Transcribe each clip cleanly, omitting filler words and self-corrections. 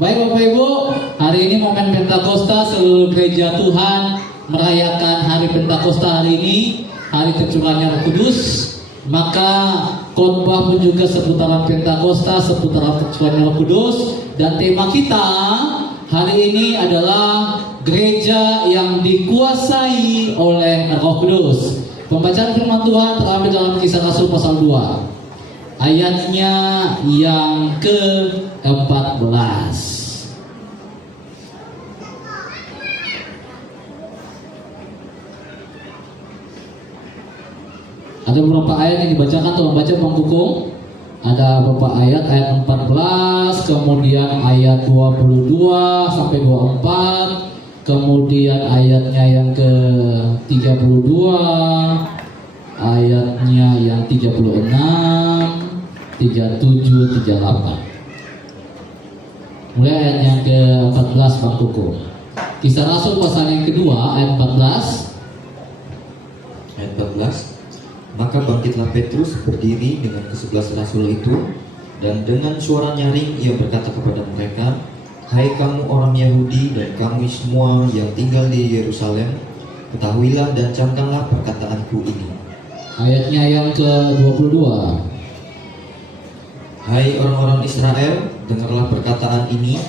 Baik Bapak Ibu, hari ini momen Pentakosta, seluruh gereja Tuhan merayakan hari Pentakosta hari ini, hari tercurahnya Roh Kudus. Maka khotbah pun juga seputaran Pentakosta, seputaran tercurahnya Roh Kudus. Dan tema kita hari ini adalah gereja yang dikuasai oleh Roh Kudus. Pembacaan firman Tuhan terambil dalam Kisah Rasul pasal 2. Ayatnya yang ke-14. Ada beberapa ayat yang dibacakan, tolong baca Bang Kukung. Ada beberapa ayat 14, kemudian ayat 22 sampai 24, kemudian ayatnya yang ke-32, ayatnya yang 36, 37, 38. Mulai ayat yang ke-14 Bang Kukung. Kisah Rasul pasal yang kedua ayat 14. Ayat 14. Maka bangkitlah Petrus berdiri dengan ke-11 rasul itu, dan dengan suara nyaring ia berkata kepada mereka, "Hai kamu orang Yahudi dan kami semua yang tinggal di Yerusalem, ketahuilah dan camkanlah perkataanku ini." Ayatnya yang ke-22. Hai orang-orang Israel, dengarlah perkataan ini.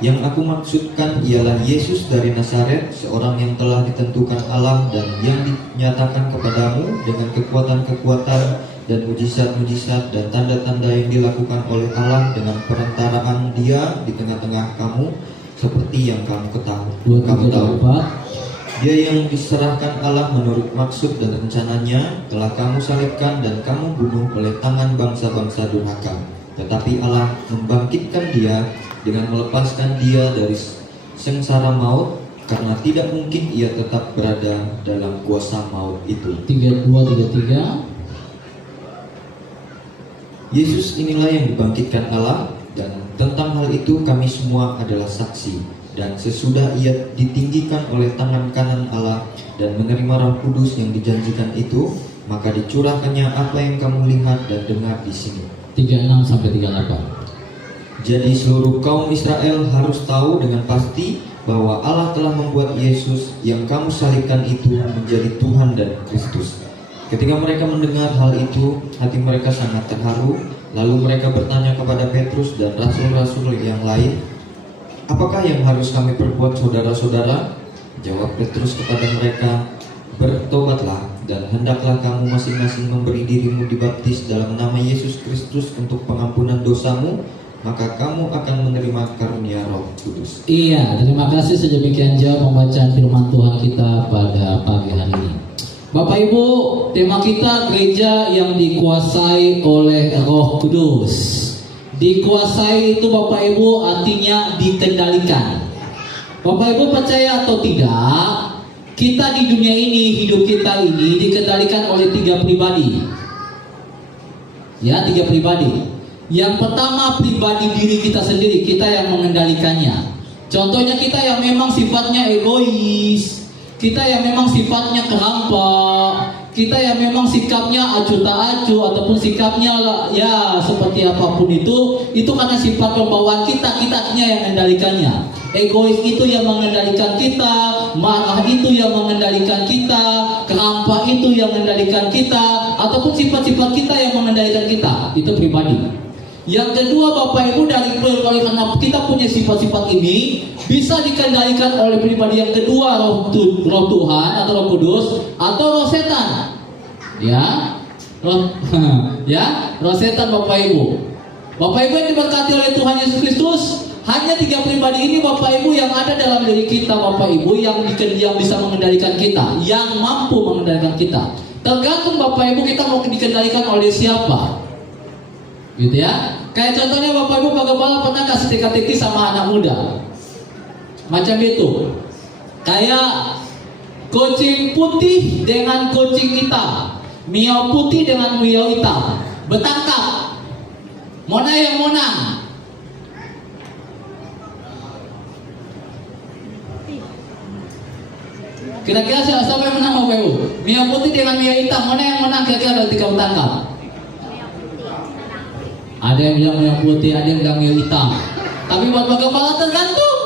Yang aku maksudkan ialah Yesus dari Nazaret, seorang yang telah ditentukan Allah dan yang dinyatakan kepadamu dengan kekuatan-kekuatan dan mujizat-mujizat dan tanda-tanda yang dilakukan oleh Allah dengan perantaraan Dia di tengah-tengah kamu, seperti yang kamu tahu. Dia yang diserahkan Allah menurut maksud dan rencananya telah kamu salibkan dan kamu bunuh oleh tangan bangsa-bangsa durhaka. Tetapi Allah membangkitkan Dia dengan melepaskan Dia dari sengsara maut, karena tidak mungkin Ia tetap berada dalam kuasa maut itu. 32-33. Yesus inilah yang dibangkitkan Allah, dan tentang hal itu kami semua adalah saksi. Dan sesudah Ia ditinggikan oleh tangan kanan Allah dan menerima Roh Kudus yang dijanjikan itu, maka dicurahkannya apa yang kamu lihat dan dengar di sini. 36-38. Jadi seluruh kaum Israel harus tahu dengan pasti bahwa Allah telah membuat Yesus yang kamu salibkan itu menjadi Tuhan dan Kristus. Ketika mereka mendengar hal itu, hati mereka sangat terharu. Lalu mereka bertanya kepada Petrus dan rasul-rasul yang lain, "Apakah yang harus kami perbuat, saudara-saudara?" Jawab Petrus kepada mereka, "Bertobatlah dan hendaklah kamu masing-masing memberi dirimu dibaptis dalam nama Yesus Kristus untuk pengampunan dosamu, maka kamu akan menerima karunia Roh Kudus." Iya, terima kasih. Sedemikian jauh pembacaan firman Tuhan kita pada pagi hari ini. Bapak Ibu, tema kita gereja yang dikuasai oleh Roh Kudus. Dikuasai itu Bapak Ibu artinya dikendalikan. Bapak Ibu percaya atau tidak, kita di dunia ini, hidup kita ini dikendalikan oleh 3 pribadi. Ya, 3 pribadi. Yang pertama, pribadi diri kita sendiri, kita yang mengendalikannya. Contohnya kita yang memang sifatnya egois, kita yang memang sifatnya kerampak, kita yang memang sikapnya acuh tak acuh, ataupun sikapnya ya seperti apapun itu karena sifat pembawaan kita yang mengendalikannya. Egois itu yang mengendalikan kita, marah itu yang mengendalikan kita, kerampak itu yang mengendalikan kita, ataupun sifat-sifat kita yang mengendalikan kita. Itu pribadi. Yang kedua Bapak Ibu, karena kita punya sifat-sifat ini bisa dikendalikan oleh pribadi yang kedua, roh Tuhan atau Roh Kudus atau roh setan. Ya, roh setan Bapak Ibu. Bapak Ibu yang diberkati oleh Tuhan Yesus Kristus, hanya 3 pribadi ini Bapak Ibu yang ada dalam diri kita Bapak Ibu yang bisa mengendalikan kita, yang mampu mengendalikan kita. Tergantung Bapak Ibu kita mau dikendalikan oleh siapa. Gitu ya. Kayak contohnya Bapak Ibu bagaimana pernah kasih teka-teki sama anak muda. Macam itu. Kayak kucing putih dengan kucing hitam, miau putih dengan miau hitam bertangkap. Mana yang menang? Kira-kira siapa yang menang Bapak Ibu? Miau putih dengan miau hitam, mana yang menang kira-kira ketika bertangkap? Ada yang bilang miau putih, ada yang bilang miau hitam. Tapi buat Pak Gembala tergantung.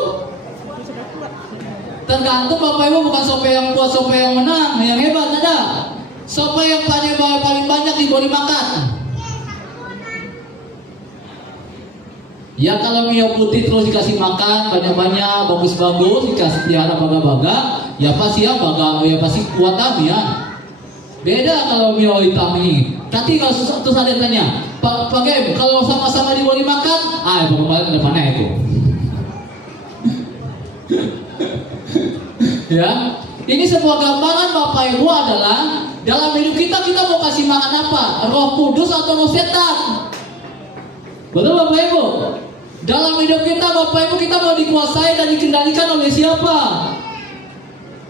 Tergantung Bapak Ibu, bukan sope yang kuat, sope yang menang, yang hebat ada. Sope yang paling banyak diberi makan. Ya kalau mio putih terus dikasih makan banyak-banyak, bagus-bagus, dikasih pelihara baga-baga, ya pasti ya baga, ya pasti kuat ya. Beda kalau mio hitam ini. Tapi kalau terus ada yang tanya, Pak Gem, kalau sama-sama diberi makan, Bapak ke depannya itu. Ya, ini sebuah gambaran Bapak Ibu adalah dalam hidup kita mau kasih makan apa? Roh Kudus atau roh setan? Betul Bapak Ibu? Dalam hidup kita Bapak Ibu, kita mau dikuasai dan dikendalikan oleh siapa?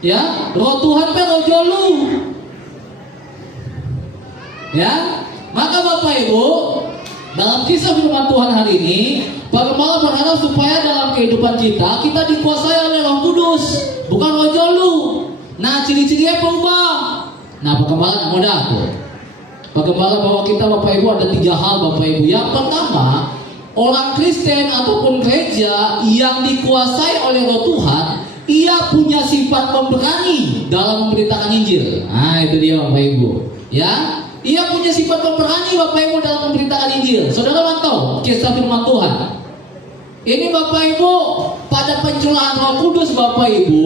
Ya, roh Tuhan roh jolu. Ya, maka Bapak Ibu, dalam kisah firman Tuhan hari ini, Pak Gembala berharap supaya dalam kehidupan kita dikuasai oleh Roh Kudus, bukan roh jolu. Nah, ciri-cirinya berubah. Nah, Pak Gembala nggak mau tuh. Pak Gembala bahwa kita Bapak Ibu ada 3 hal Bapak Ibu. Yang pertama, orang Kristen ataupun gereja yang dikuasai oleh Roh Tuhan, ia punya sifat pemberani dalam memberitakan Injil. Nah, itu dia Bapak Ibu. Ya, ia punya sifat pemberani Bapak Ibu dalam memberitakan Injil. Saudara mantau kisah firman Tuhan. Ini Bapak Ibu, pada pencurahan Roh Kudus Bapak Ibu,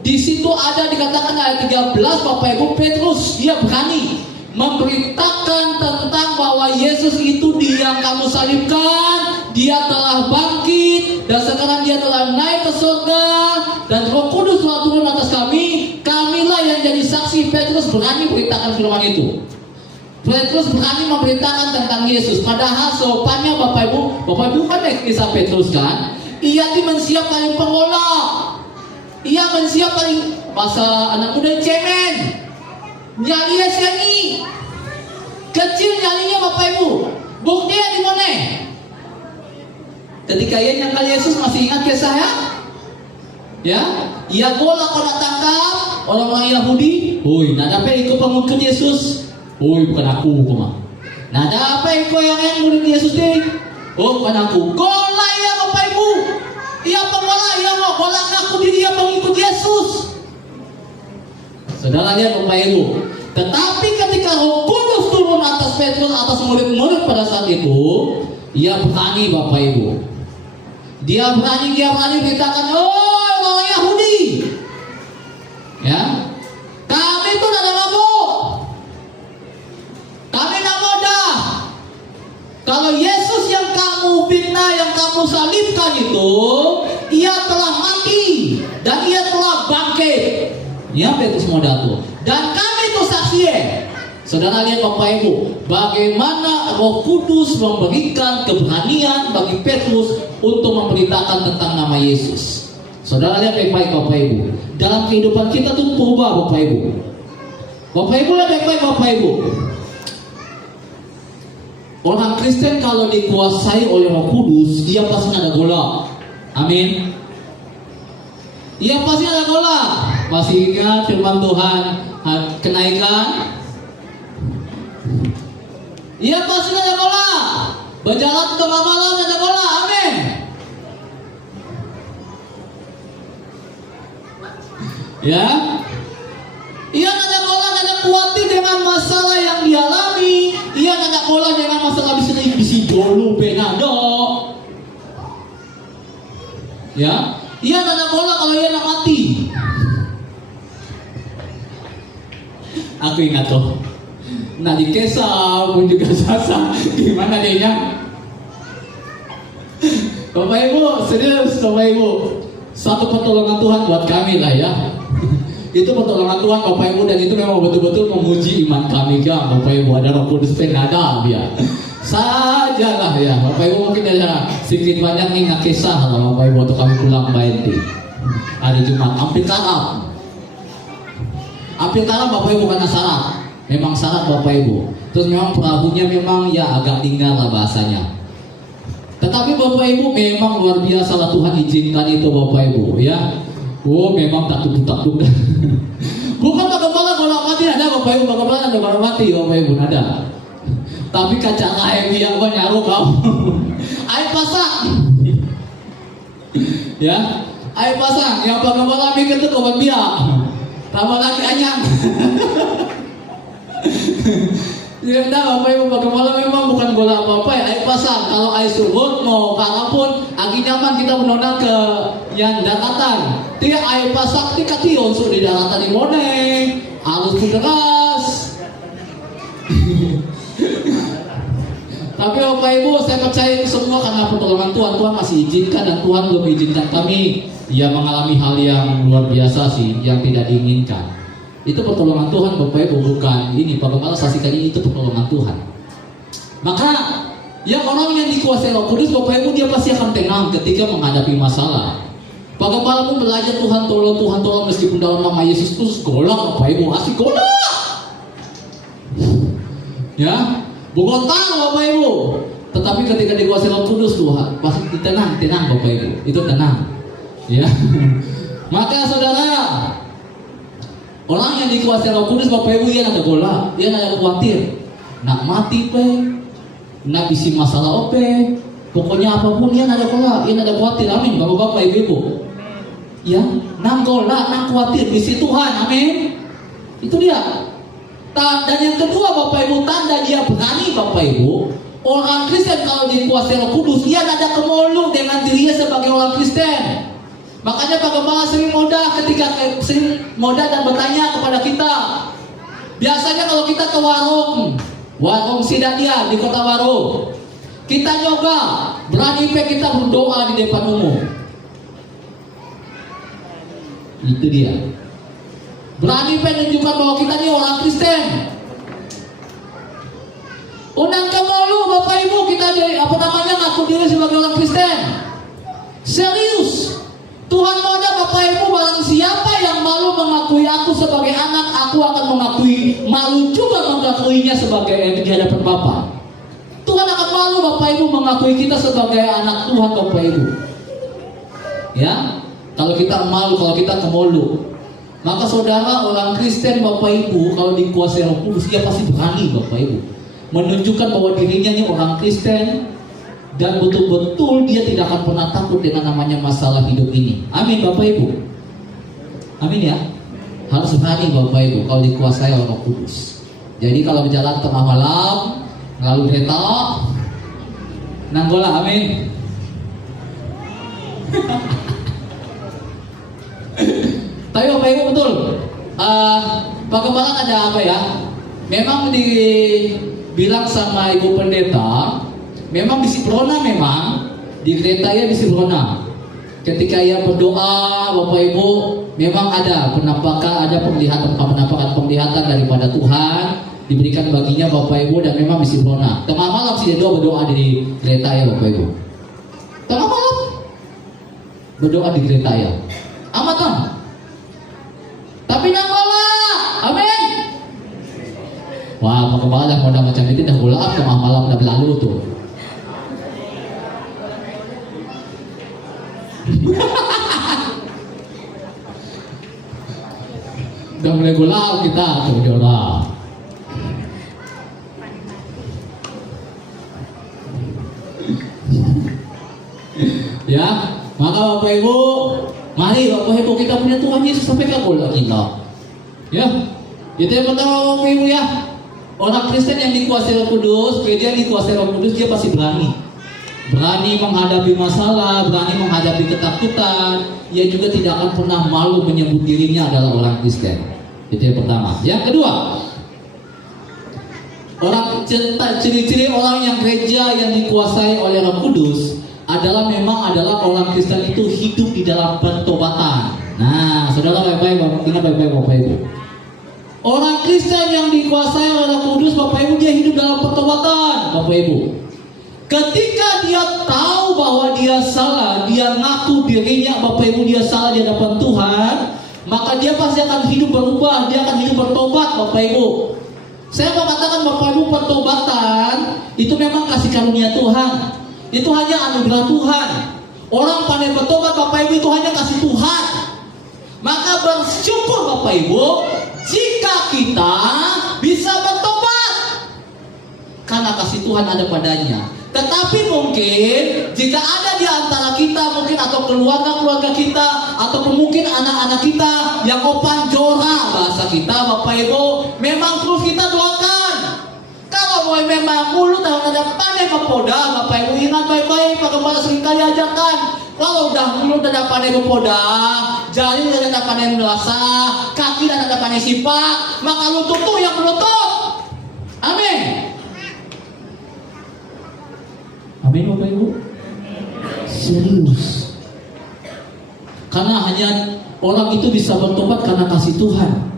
di situ ada dikatakan ayat 13 Bapak Ibu, Petrus dia berani memberitakan tentang bahwa Yesus itu dia yang kamu salibkan, dia telah bangkit dan sekarang dia telah naik ke surga dan Roh Kudus telah turun atas kami. Kamilah yang jadi saksi. Petrus berani memberitakan firman itu. Petrus berani memberitakan tentang Yesus. Padahal sopannya Bapak Ibu kan kisah Petrus kan? Ia mensiap paling pengolak. Ia mensiap paling bahasa anak muda cemen. Nyalinya sengi. Kecil nyalinya Bapak Ibu. Buktinya di mana? Ketika ia nyangkal Yesus, masih ingat kisah ya? Ya, ia golak kena tangkap orang-orang Yahudi. Hoi, nada apa ikut pengikut Yesus? Hoi, bukan aku koma. Nada apa ikut yang murid Yesus deh? Oh, bukan aku. Golak ya Bapak Ibu. Ia pengolak, ia mau golak aku diri ia pengikut Yesus. Saudara lihat Bapak Ibu. Tetapi ketika Roh Kudus turun atas Petrus, atas murid-murid pada saat itu, ia berani Bapak Ibu. Dia berani beritakan, oh orang Yahudi, ya, kami itu tidak mabuk, kami tidak mudah. Kalau Yesus yang kamu fitnah, yang kamu salibkan itu, ia telah mati dan ia telah bangkit. Ya, Petrus muda tuh. Dan kami itu saksi. Saudara lihat Bapak Ibu, bagaimana Roh Kudus memberikan keberanian bagi Petrus untuk memberitakan tentang nama Yesus. Saudara lihat baik-baik Bapak Ibu. Dalam kehidupan kita tuh berubah Bapak Ibu. Bapak Ibu lihat baik-baik Bapak Ibu. Orang Kristen kalau dikuasai oleh Roh Kudus, dia pasti ada golak. Amin. Ia pasti ada golak. Masih ingat firman Tuhan kenaikan? Ia pasti ada golak. Berjalan tengah malam ada golak. Amin. Ya. Ia ada golak, ada kuatir dengan masalah yang dialami. Ia ada golak dengan masalah bisi dulu benado. Ya. Ia ada golak kalau ia nak mati. Aku ingat tuh. Nah di Kesa pun juga sasa. Gimana dia? Bapak Ibu, serius Bapak Ibu. Satu pertolongan Tuhan buat kami lah ya. Itu pertolongan Tuhan Bapak Ibu, dan itu memang betul-betul memuji iman kami kan Bapak Ibu. Ada Roh Kudus penada dia. Sajalah ya Bapak Ibu, mungkin ada sedikit banyak nih nggak kisah lah Bapak Ibu waktu kami pulang baiti. Hari Jumat hampir karab. Hampir karab Bapak Ibu karena syarat. Memang syarat Bapak Ibu. Terus memang perahunya memang ya agak tinggal lah bahasanya. Tetapi Bapak Ibu memang luar biasa lah Tuhan izinkan itu Bapak Ibu ya. Oh memang takut. Bukan Pak Gembala golak mati ada Bapak Ibu. Pak Gembala ada golak mati Bapak Ibu ada. Tapi kaca air yang nyaru kau. Air pasak. Ya, ayo pasang yang pagkamala mikir itu kawan biak. Tambah lagi anyang. Tidak tahu Bapak Ibu bagaimana memang bukan bola apa-apa ya. Ayo pasang kalau ayo surut mau kalapun aki nyaman kita menonton ke yang daratan. Tidak ayo pasang tika tion sur di daratan di moneng. Halus pun deras. Tapi Bapak Ibu saya percaya itu semua karena pertolongan Tuhan. Tuhan masih izinkan dan Tuhan belum izinkan kami ya mengalami hal yang luar biasa sih yang tidak diinginkan. Itu pertolongan Tuhan Bapak Ibu, bukan ini. Bagaimana saksikan ini itu pertolongan Tuhan. Maka yang orang yang dikuasai Roh Kudus Bapak Ibu dia pasti akan tenang ketika menghadapi masalah. Bagaimana pun belajar Tuhan tolong meskipun dalam nama Yesus terus golak Bapak Ibu, asik golak. Ya, bogotang Bapak Ibu. Tetapi ketika dikuasai Roh Kudus Tuhan pasti tenang Bapak Ibu. Itu tenang. Ya. Maka saudara, orang yang dikuasai Roh Kudus Bapak Ibu dia ada gola, dia ada khawatir, nak mati pe, nak bisi masalah ope, pokoknya apapun dia ada gola, dia ada khawatir, amin Bapak Ibu. Ya, nak gola, nak khawatir bisi Tuhan, amin. Itu dia. Dan yang kedua Bapak Ibu tanda dia berani Bapak Ibu. Orang Kristen kalau dikuasai Roh Kudus dia ada kemolu dengan dirinya sebagai orang Kristen. Makanya bagaimana sering moda dan bertanya kepada kita. Biasanya kalau kita ke warung sidak dia di kota warung, kita nyoba berani kita berdoa di depan umum. Itu dia. Berani menunjukkan bahwa kita ini orang Kristen. Undang kemolu Bapak Ibu kita ngaku diri sebagai orang Kristen. Serius. Tuhan maunya Bapak Ibu barang siapa yang malu mengakui aku sebagai anak, aku akan mengakui malu juga mengakuinya sebagai di hadapan Bapa. Tuhan akan malu Bapak Ibu mengakui kita sebagai anak Tuhan Bapak Ibu. Ya, kalau kita malu, kalau kita kemolu, maka saudara orang Kristen Bapak Ibu kalau dikuasai Roh Kudus dia pasti berani Bapak Ibu menunjukkan bahwa dirinya ini orang Kristen. Dan betul-betul dia tidak akan pernah takut dengan namanya masalah hidup ini. Amin Bapak Ibu. Amin ya. Harus berani Bapak Ibu kalau dikuasai oleh Roh Kudus. Jadi kalau berjalan tengah malam, lalu kereta, nanggola, amin. Tapi Bapak Ibu betul. Bagaimana ada apa ya? Memang dibilang sama Ibu Pendeta. Memang bisi berona memang di kereta ya bisi berona. Ketika ia berdoa Bapak Ibu memang ada penampakan, ada penglihatan daripada Tuhan diberikan baginya Bapak Ibu dan memang bisi berona. Tengah malam sih dia berdoa di kereta ya Bapak Ibu. Tengah malam berdoa di kereta ya. Amatan. Tapi nanggola, amin. Wah, bagaimana modal macam itu dah bola tengah malam dah berlalu tuh. Udah mulai gulau kita tuh saudara. Ya, maka Bapak Ibu, mari Bapak Ibu kita punya Tuhan Yesus sampai kabul kita. Ya, itu yang pertama Bapak Ibu ya. Orang Kristen yang dikuasai Roh Kudus, gereja yang dikuasai Roh Kudus dia pasti berani. Berani menghadapi masalah, berani menghadapi ketakutan. Ia juga tidak akan pernah malu menyebut dirinya adalah orang Kristen. Itu yang pertama. Yang kedua, ciri-ciri orang yang gereja yang dikuasai oleh Roh Kudus memang adalah orang Kristen itu hidup di dalam pertobatan. Nah, saudara baik-baik, ingat baik-baik Bapak Ibu. Orang Kristen yang dikuasai oleh Roh Kudus Bapak Ibu dia hidup dalam pertobatan Bapak Ibu. Ketika dia tahu bahwa dia salah, dia ngaku dirinya Bapak Ibu dia salah di hadapan Tuhan, maka dia pasti akan hidup berubah, dia akan hidup bertobat Bapak Ibu. Saya mau katakan Bapak Ibu pertobatan itu memang kasih karunia Tuhan. Itu hanya anugerah Tuhan. Orang pandai bertobat Bapak Ibu itu hanya kasih Tuhan. Maka bersyukur Bapak Ibu jika kita bisa bertobat karena kasih Tuhan ada padanya. Tetapi mungkin jika ada di antara kita mungkin atau keluarga-keluarga kita atau mungkin anak-anak kita yang opan jora bahasa kita Bapak Ibu, memang terus kita doakan. Kalau mau memang mulut ada pandai mempoda Bapak Ibu, ingat baik-baik Pak Gembala seringkali ajarkan. Kalau udah mulut ada pandai mempoda, jari udah ada pandai melasah, kaki dan ada pandai sipak, maka lutut tuh yang melutut. Amin. Amin Bapak Ibu. Serius. Karena hanya orang itu bisa bertobat karena kasih Tuhan,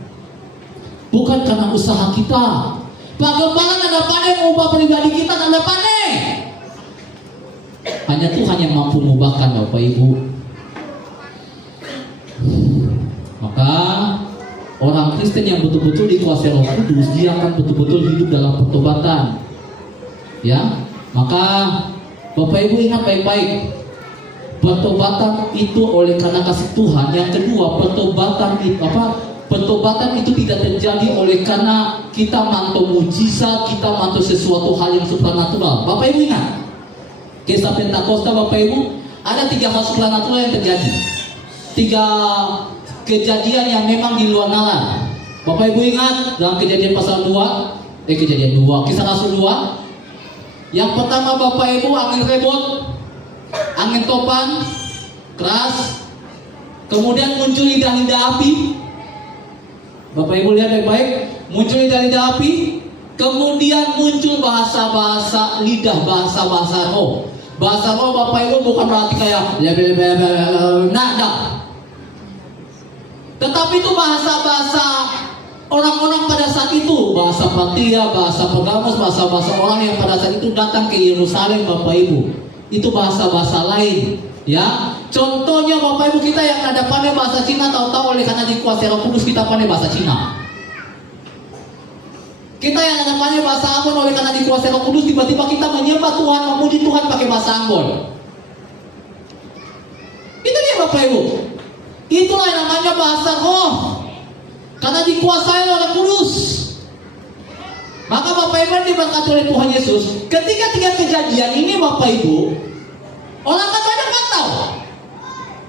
bukan karena usaha kita. Pak Gembala ada pandai mengubah pribadi kita, ada pandai. Hanya Tuhan yang mampu mengubahkan Bapak Ibu. Maka orang Kristen yang betul-betul dikuasai Roh Kudus, dia akan betul-betul hidup dalam pertobatan. Ya, maka Bapak Ibu ingat baik-baik, pertobatan itu oleh karena kasih Tuhan. Yang kedua, pertobatan itu pertobatan itu tidak terjadi oleh karena kita mantau mujizat, kita mantau sesuatu hal yang supranatural. Bapak Ibu ingat, kisah Pentakosta Bapak Ibu, ada 3 hal supranatural yang terjadi, 3 kejadian yang memang di luar nalar. Bapak Ibu ingat dalam Kejadian pasal 2, Kisah Rasul 2. Yang pertama Bapak Ibu, angin rebot, angin topan keras, kemudian muncul lidah-lidah api. Bapak Ibu lihat baik-baik, muncul lidah-lidah api, kemudian muncul bahasa-bahasa lidah, bahasa-bahasa roh. Bahasa roh Bapak Ibu bukan berarti kayak nada, tetapi itu bahasa-bahasa orang-orang pada saat itu, bahasa Partia, bahasa Pergamus, bahasa-bahasa orang yang pada saat itu datang ke Yerusalem Bapak Ibu. Itu bahasa-bahasa lain, ya. Contohnya Bapak Ibu, kita yang ada pandai bahasa Cina, tahu-tahu oleh karena dikuasai Roh Kudus kita pandai bahasa Cina. Kita yang ada pandai bahasa Ambon oleh karena dikuasai Roh Kudus, tiba-tiba kita menyembah Tuhan, memuji Tuhan pakai bahasa Ambon. Itu dia Bapak Ibu. Itulah yang namanya bahasa roh, karena dikuasai oleh Kudus. Maka Bapak Ibu diberkati oleh Tuhan Yesus. Ketika 3 kejadian ini Bapak Ibu, orang kan banyak tahu,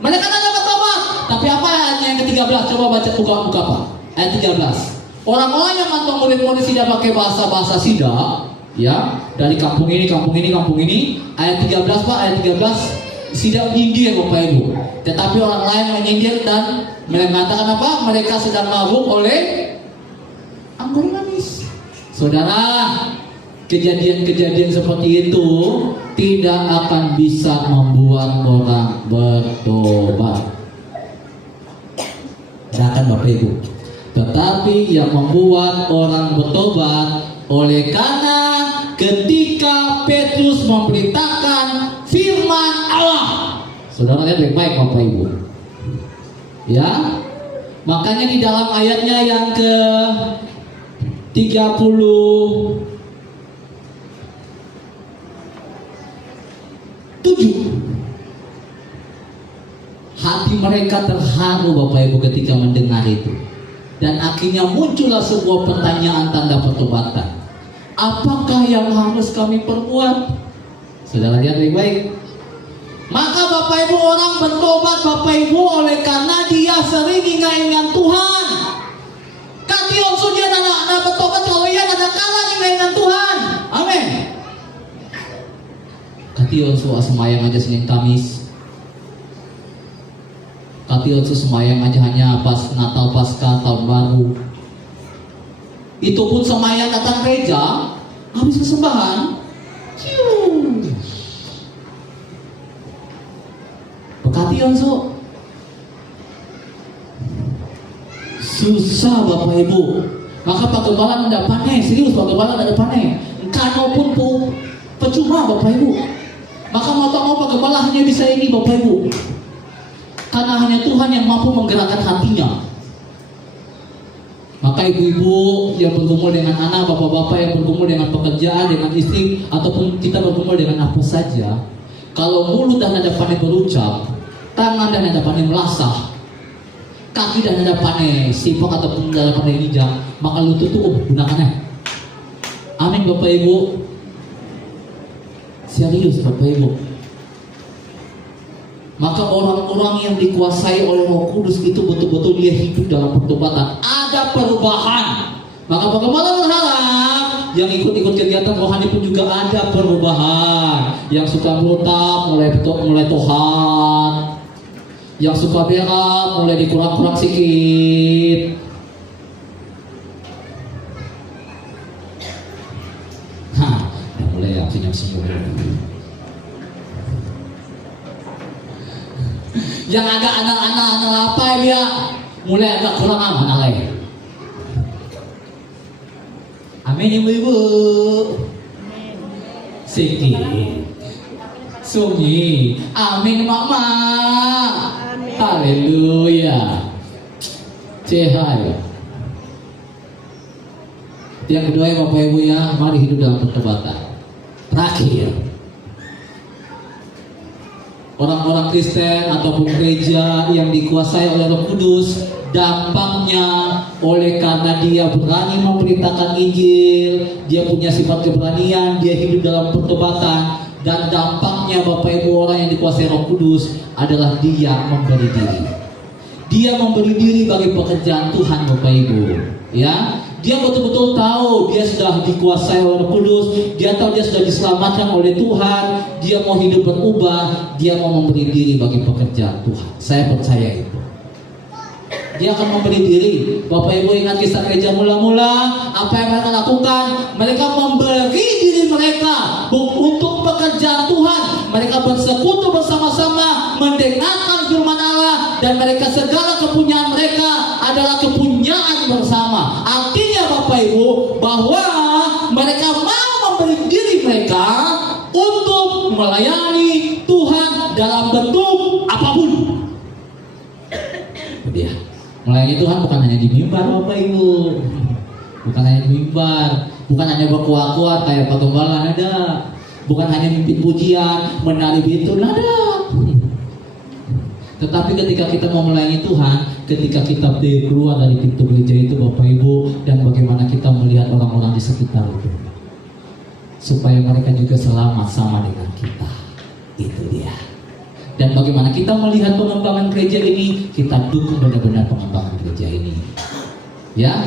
mereka ada bertobat. Tapi apa ayatnya yang ke-13? Coba baca buka Pak. Ayat 13. Orang-orang yang mantau murid-murid tidak pakai bahasa-bahasa Sida, ya, dari kampung ini. Ayat 13 Pak, ayat 13. Tidak menyindir Bapak Ibu, tetapi orang lain menyindir dan mengatakan apa? Mereka sedang mabuk oleh anggur manis. Saudara, kejadian-kejadian seperti itu tidak akan bisa membuat orang bertobat. Tidak akan Bapak Ibu. Tetapi yang membuat orang bertobat oleh karena ketika Petrus memberitakan firman Allah. Saudara lihat baik-baik Bapak Ibu, ya. Makanya di dalam ayatnya yang ke 37, hati mereka terharu Bapak Ibu ketika mendengar itu. Dan akhirnya muncullah sebuah pertanyaan tanda pertobatan. Apakah yang harus kami perbuat? Saudara lihat baik-baik. Maka Bapak Ibu, orang bertobat Bapak Ibu oleh karena dia sering ingat Tuhan. Kati onsu dia anak bertobat kalau ia ada kalah ingat Tuhan. Amin. Kati onsu semayang aja Senin Kamis. Kati onsu semayang aja hanya pas Natal, Paskah, Tahun Baru. Itu pun semayang datang gereja, habis kesembahan, bekati onsu. Susah Bapak Ibu. Maka Pak Gembala tidak panen, serius Pak Gembala tidak panen. Kano pun percuma Bapak Ibu. Maka mau tak mau Pak Gembala hanya bisa ini Bapak Ibu, karena hanya Tuhan yang mampu menggerakkan hatinya. Maka ibu-ibu yang bergumul dengan anak, bapak-bapak yang bergumul dengan pekerjaan, dengan istri, ataupun kita bergumul dengan apa saja, kalau mulut dan nada pandai berucap, tangan dan nada pandai melasah, kaki dan nada pandai sipak ataupun nada pandai bijak, maka lutut itu gunakannya. Amin Bapak Ibu. Serius Bapak Ibu. Maka orang-orang yang dikuasai oleh Roh Kudus itu betul-betul dia hidup dalam pertobatan. Ada perubahan. Maka bagaimana berharap yang ikut-ikut kegiatan rohani pun juga ada perubahan. Yang suka merutap mulai Tuhan. Yang suka berak mulai dikurang-kurang sedikit. Mulai ya senyum-senyum. Yang ada anak-anak apa dia mulai agak kurang aman lagi. Amin ibu-ibu. Siki Sunyi. Amin mama. Haleluya. Cahaya. Yang kedua ya Bapak Ibu ya, mari hidup dalam pertobatan. Terakhir, orang-orang Kristen ataupun gereja yang dikuasai oleh Roh Kudus, dampaknya oleh karena dia berani memberitakan Injil, dia punya sifat keberanian, dia hidup dalam pertobatan, dan dampaknya Bapak Ibu orang yang dikuasai Roh Kudus adalah dia memberi diri. Dia memberi diri bagi pekerjaan Tuhan Bapak Ibu, ya. Dia betul-betul tahu dia sudah dikuasai oleh Roh Kudus, dia tahu dia sudah diselamatkan oleh Tuhan, dia mau hidup berubah, dia mau memberi diri bagi pekerjaan Tuhan. Saya percaya itu. Dia akan memberi diri. Bapak Ibu ingat kisah gereja mula-mula, apa yang mereka lakukan? Mereka memberi diri mereka untuk pekerjaan Tuhan. Mereka bersekutu bersama-sama, mendengarkan firman Allah, dan mereka segala kepunyaan mereka adalah kepunyaan bersama. Artinya Bapak Ibu bahwa mereka mau memberi diri mereka untuk melayani Tuhan dalam bentuk apapun. Dia melayani Tuhan bukan hanya di mimbar Bapak Ibu, bukan hanya di mimbar, bukan hanya berkuat-kuat kayak Pak Gembala, ada, bukan hanya mimpin pujian, menari bintun, ada. Tetapi ketika kita mau melayani Tuhan, ketika kita keluar dari pintu gereja itu Bapak Ibu, dan bagaimana kita melihat orang-orang di sekitar itu, supaya mereka juga selamat sama dengan kita, itu dia. Dan bagaimana kita melihat pengembangan gereja ini, kita dukung benar-benar pengembangan gereja ini, ya.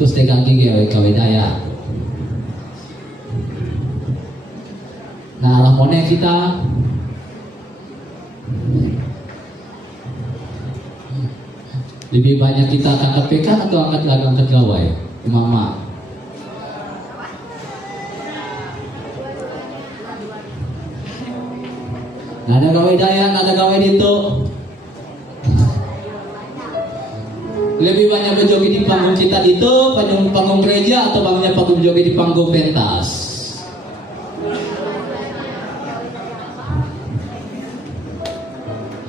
Terus tegang gigi kawe daya. Nah, lamonnya kita lebih banyak kita angkat PK atau angkat gawai, mama. Nah, ada gawe daya, ada gawe itu. Lebih banyak berjoget di panggung kita itu, panggung gereja, atau banyak panggung joget di panggung pentas.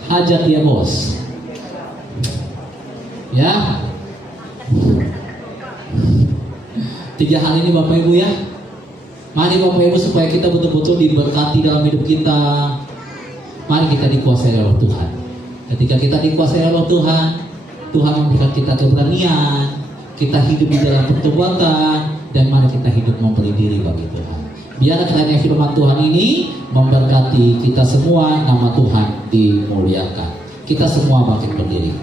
Hajat ya bos. Ya. 3 hal ini Bapak Ibu ya. Mari Bapak Ibu supaya kita betul-betul diberkati dalam hidup kita. Mari kita dikuasai oleh Tuhan. Ketika kita dikuasai oleh Tuhan, Tuhan memberikan kita keberanian, kita hidup di dalam pertobatan, dan mari kita hidup memberi diri bagi Tuhan. Biar kiranya firman Tuhan ini memberkati kita semua, nama Tuhan dimuliakan. Kita semua bangkit berdiri.